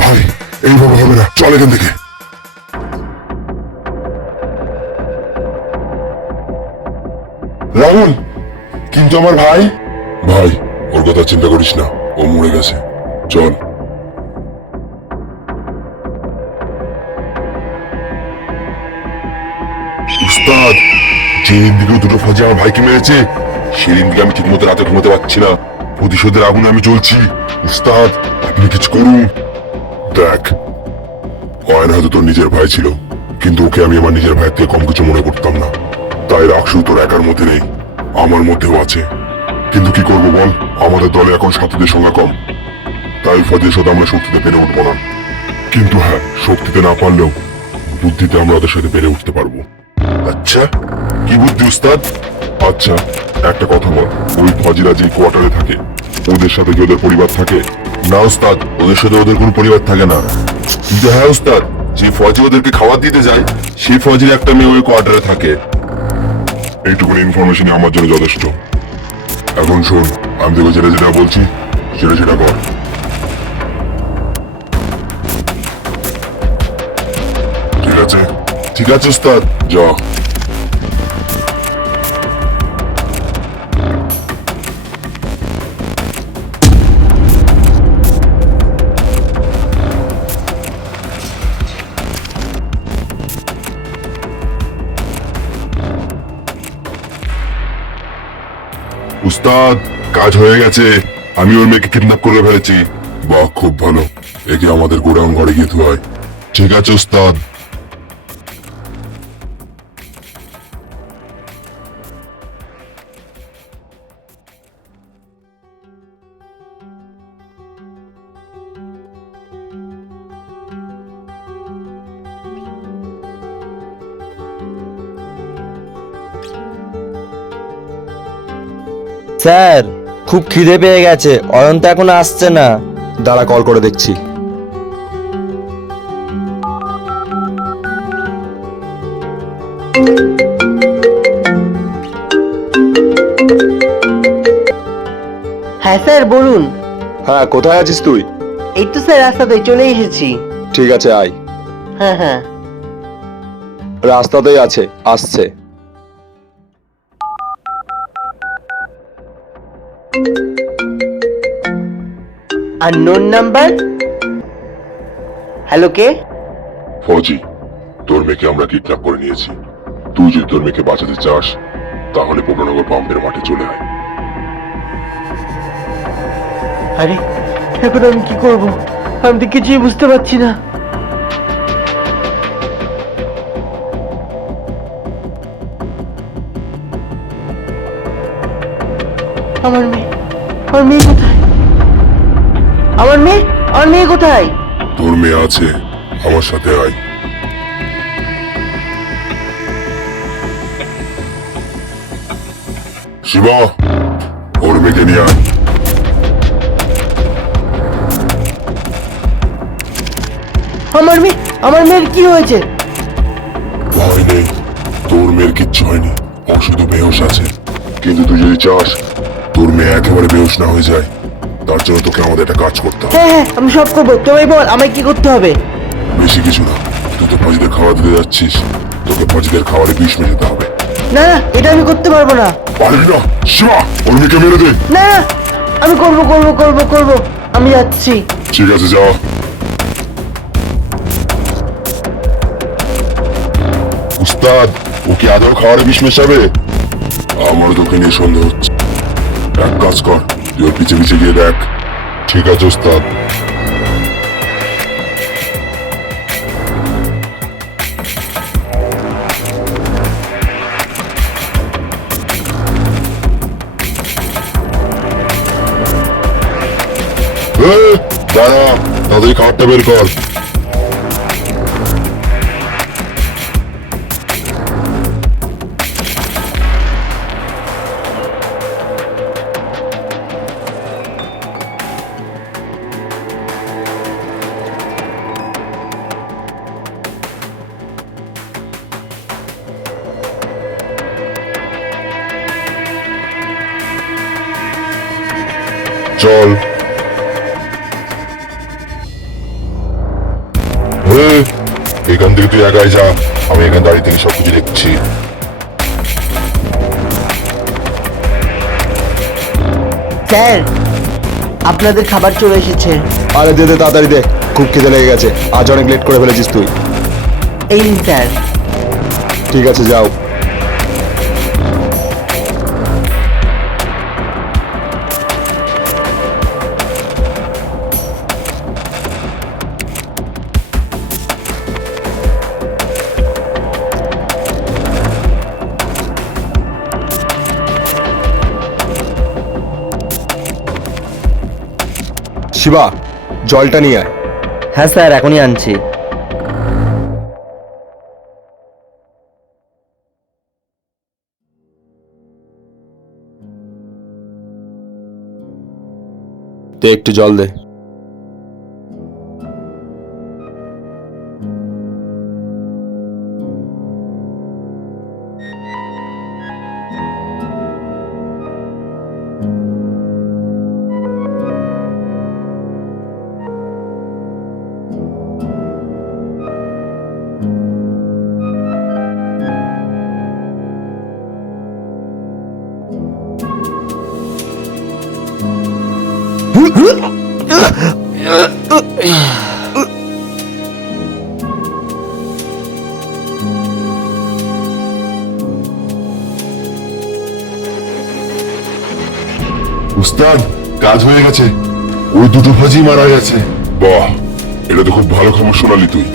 ভাই, এইভাবে হবে না। চল এখান থেকে। রাহুল, কিন্তু আমার ভাই? ভাই, ওর কথা চিন্তা করিস না, ও মরে গেছে। চল। উস্তাদ, যেদিন দিকে দুটো ফৌজি আমার ভাইকে মেরেছে, সেদিন দিকে আমি ঠিকমতো রাতে ঘুমোতে পারছি না। প্রতিশোধের আগুনে আমি জ্বলছি। উস্তাদ, আপনি কিছু করুন। দেখ, অয়ন হয়তো তোর নিজের ভাই ছিল, কিন্তু ওকে আমি আমার নিজের ভাইয়ের থেকে কম কিছু মনে করতাম না। তাই শুধু তোর একার মধ্যে নেই, আমার মধ্যেও আছে। কিন্তু কি করব বল, আমাদের দলে এখন সাথীদের সংখ্যা কম। তাই ফজের সাথে আমরা শক্তিতে পেরে উঠবো না। কিন্তু হ্যাঁ শক্তিতে না পারলেও বুদ্ধিতে আমরা ওদের সাথে পেরে উঠতে পারব। আচ্ছা? কি বুদ্ধি উস্তাদ? আচ্ছা একটা কথা বল। ওই যে কোয়ার্টারে থাকে, ওদের সাথে কি ওদের পরিবার থাকে? না উস্তাদ, ওদের সাথে ওদের কোনো পরিবার থাকে না। কিন্তু হ্যাঁ উস্তাদ, যে ফজি ওদেরকে খাবার দিতে যায়, সেই ফজির একটা মেয়ে ওই কোয়ার্টারে থাকে। এইটুকুনি ইনফরমেশন আমার জন্য যথেষ্ট। এখন শোন, আমি তোকে যেটা যেটা বলছি, সেটা সেটা কর। ঠিক আছে? ঠিক আছে উস্তাদ যা উস্তাদ কাজ হয়ে গেছে। আমি ওর মেয়েকে কিডন্যাপ করে ফেলেছি। বাহ, খুব ভালো। একে আমাদের গোডাউন ঘরে গিয়ে ধোয়ায়। ঠিক আছে উস্তাদ স্যার খুব খিদে পেয়ে গেছে। অয়ন্ত এখন আসছে না। দাঁড়া কল করে দেখছি। হ্যাঁ স্যার বলুন। হ্যাঁ কোথায় আছিস তুই? এই তো স্যার রাস্তাতে চলে এসেছি। ঠিক আছে আয়। হ্যাঁ হ্যাঁ। রাস্তাতেই আছে আসছে। আর নোন নাম্বার হ্যালো কে? ফৌজি তোর মেয়েকে আমরা কিডন্যাপ করে নিয়েছি। তুই যদি তোর মেয়েকে বাঁচাতে চাস তাহলে পুরনগর পাম্পের মাঠে চলে আয়। আরে এখন আমি কি করব? আমি তো কিছুই বুঝতে পারছি না। আমার মেয়ে। আমার মেয়ে কোথায়? আমার মেয়ে? আমার মেয়ে কোথায়? তোর মেয়ে আছে। আমার সাথে আয়। শিবা ওর মেয়েকে নিয়ে আয়। আমার মেয়ে আমার মেয়ের কি হয়েছে? ভয় নেই। তোর মেয়ের কিচ্ছু হয়নি। ও শুধু বেহোশ আছে। কিন্তু তুই যদি চাস তোর মেয়ে একেবারে বেহোশ না হয়ে যায়। তার জন্য তোকে আমাদের একটা কাজ করতে হবে। হ্যাঁ হ্যাঁ আমি সব করব। তোমায় বল আমায় কি করতে হবে? বেশি কিছু না। তুই তো ফজিদের খাওয়া দিতে যাচ্ছিস। তোকে ফজিদের খাবারে বিষ মেশাতে হবে। না না এটা আমি করতে পারব না। পারবি না? শিবা ওর মেয়েকে মেরে দে। না না আমি করব করব করব করব। আমি যাচ্ছি। ঠিক আছে যা। উস্তাদ ওকে আদৌ খাওয়ারে বিষ মেশাবে? আমার তোকে নিয়ে সন্দেহ হচ্ছে। এক কাজ কর তুই ওর পিছে পিছে গিয়ে দেখ। ঠিক আছে উস্তাদ এই, দাঁড়া তাদের খাবারটা বের কর। চল এখান থেকে তুই একাই যা আমি এখান দাঁড়িয়ে থেকে সবকিছু দেখছি। স্যার আপনাদের খাবার চলে এসেছে। আরে দে দে তাড়াতাড়ি দে খুব খিদে লেগে গেছে। আজ অনেক লেট করে ফেলেছিস তুই। এই নিন স্যার। ঠিক আছে যাও। শিবা জলটা নিয়ে আয়। হ্যাঁ স্যার এখনই আনছি। একটু জল দে। উস্তাদ, কাজ হয়ে গেছে। ওই দুটো ভাজি মারা গেছে। বাহ এটা তো খুব ভালো খবর শোনালি তুই।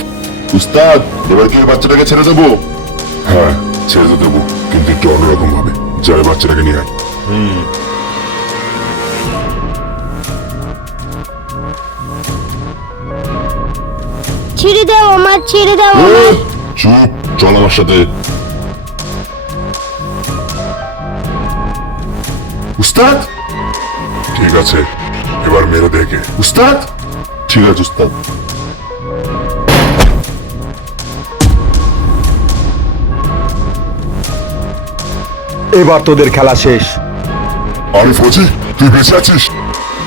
উস্তাদ, এবার কি বাচ্চাটাকে ছেড়ে দেবো? হ্যাঁ ছেড়ে দেবো, কিন্তু একটু অন্যরকম ভাবে। যা ওই বাচ্চাটাকে নিয়ে আয়। ছেড়ে দাও আমার ছেড়ে দাও আমার। চুপ চল আমার সাথে। উস্তাদ? ঠিক আছে এবার মেরে দেখে উস্তাদ? ঠিক আছে উস্তাদ। এবার তোদের খেলা শেষ। আরে ফৌজি তুই বেঁচে আছিস?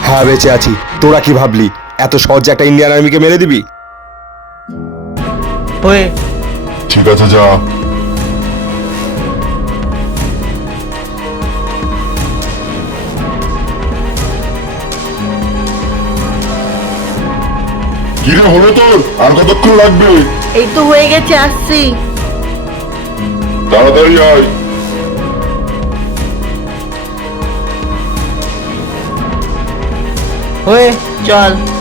হ্যাঁ বেঁচে আছি। তোরা কি ভাবলি এত সহজে একটা ইন্ডিয়ান আর্মিকে মেরে দিবি? হয়ে ঠিক আছে যা। কিরে হলো তোর? আর কতক্ষণ লাগবে? এই তো হয়ে গেছে আসছি। তাড়াতাড়ি আয়। হয়ে চল।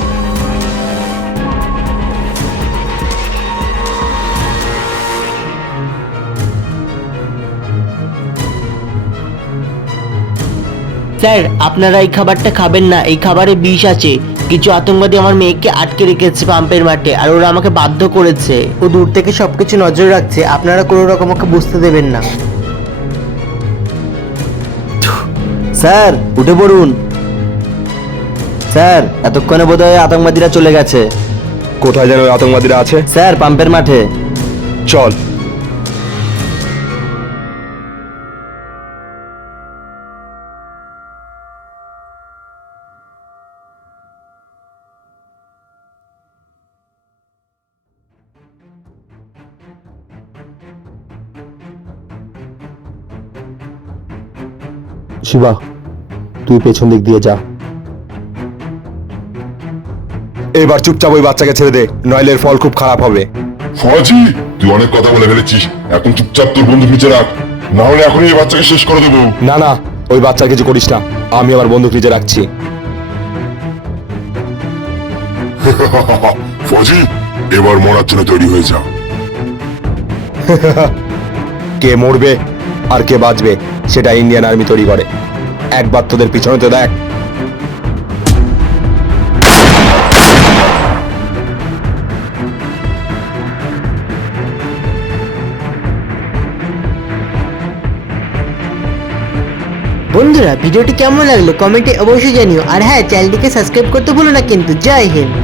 স্যার আপনারা এই খাবারটা খাবেন না। এই খাবারে বিষ আছে। কিছু আতঙ্কবাদী আমার মেয়েকে আটকে রেখেছে পাম্পের মাঠে আর ওরা আমাকে বাধ্য করেছে। ও দূর থেকে সবকিছু নজর রাখছে। আপনারা কোনো রকম ওকে বুঝতে দেবেন না। স্যার উঠে পড়ুন। স্যার এতক্ষণে বোধহয় আতঙ্কবাদীরা চলে গেছে। কোথায় যেন ওই আতঙ্কবাদীরা আছে? স্যার পাম্পের মাঠে। চল। শিবা তুই পেছন দিক দিয়ে যা। এবার চুপচাপ ওই বাচ্চাকে ছেড়ে দে নইলে ফল খুব খারাপ হবে। ফরাজি তুই অনেক কথা বলে ফেলেছিস। এখন চুপচাপ তোর বন্ধু নিচে রাখ। না হলে এখনই এই বাচ্চাকে শেষ করে দেবো। না না ওই বাচ্চার কিছু করিস না। আমি আমার বন্দুক নিজে রাখছি। ফজি এবার মরার জন্য তৈরি হয়ে যা। কে মরবে? আর কে বাঁচবে সেটা ইন্ডিয়ান আর্মি তৈরি করে। একবার তোদের পিছনে তো দেখ। বন্ধুরা, ভিডিওটি কেমন লাগল কমেন্টে অবশ্যই জানিও। আর হ্যাঁ চ্যানেলটিকে সাবস্ক্রাইব করতে ভুলো না কিন্তু। জয় হিন্দ।